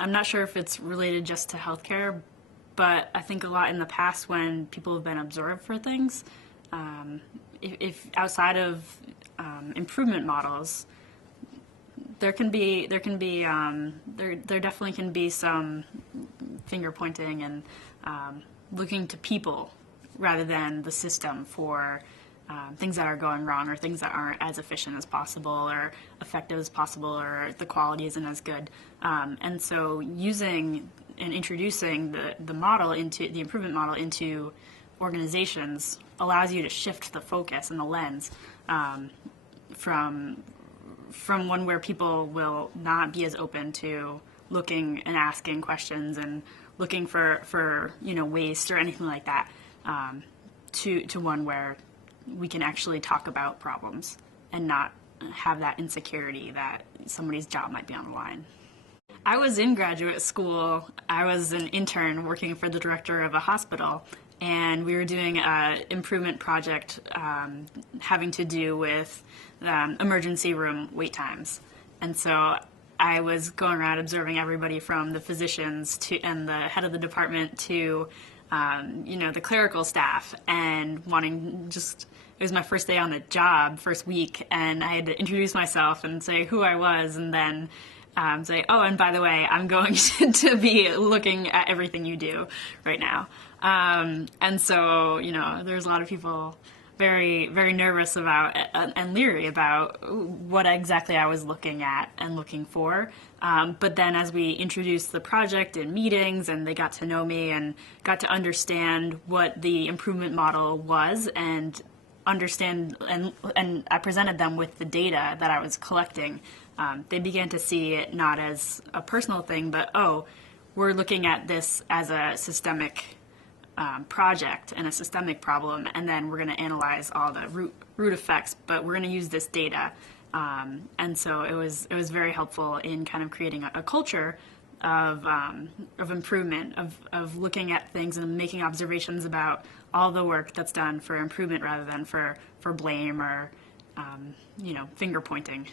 I'm not sure if it's related just to healthcare, but I think a lot in the past when people have been observed for things, um, if outside of improvement models, there definitely can be some finger pointing and looking to people rather than the system for things that are going wrong or things that aren't as efficient as possible or effective as possible or the quality isn't as good. And so using and introducing the model into the improvement model into organizations allows you to shift the focus and the lens from one where people will not be as open to looking and asking questions and looking for waste or anything like that, to one where we can actually talk about problems and not have that insecurity that somebody's job might be on the line. I was in graduate school. I was an intern working for the director of a hospital, and we were doing an improvement project having to do with emergency room wait times. And so I was going around observing everybody from the physicians to and the head of the department to the clerical staff, and it was my first day on the job, first week, and I had to introduce myself and say who I was, and then say, oh, and by the way, I'm going to be looking at everything you do right now. And so, there's a lot of people very, very nervous about and leery about what exactly I was looking at and looking for. But then as we introduced the project in meetings and they got to know me and got to understand what the improvement model was and understand, and I presented them with the data that I was collecting, they began to see it not as a personal thing, but, oh, we're looking at this as a systemic project and a systemic problem, and then we're going to analyze all the root effects, but we're going to use this data. And so it was very helpful in kind of creating a culture of improvement, of looking at things and making observations about all the work that's done for improvement rather than for blame or finger pointing.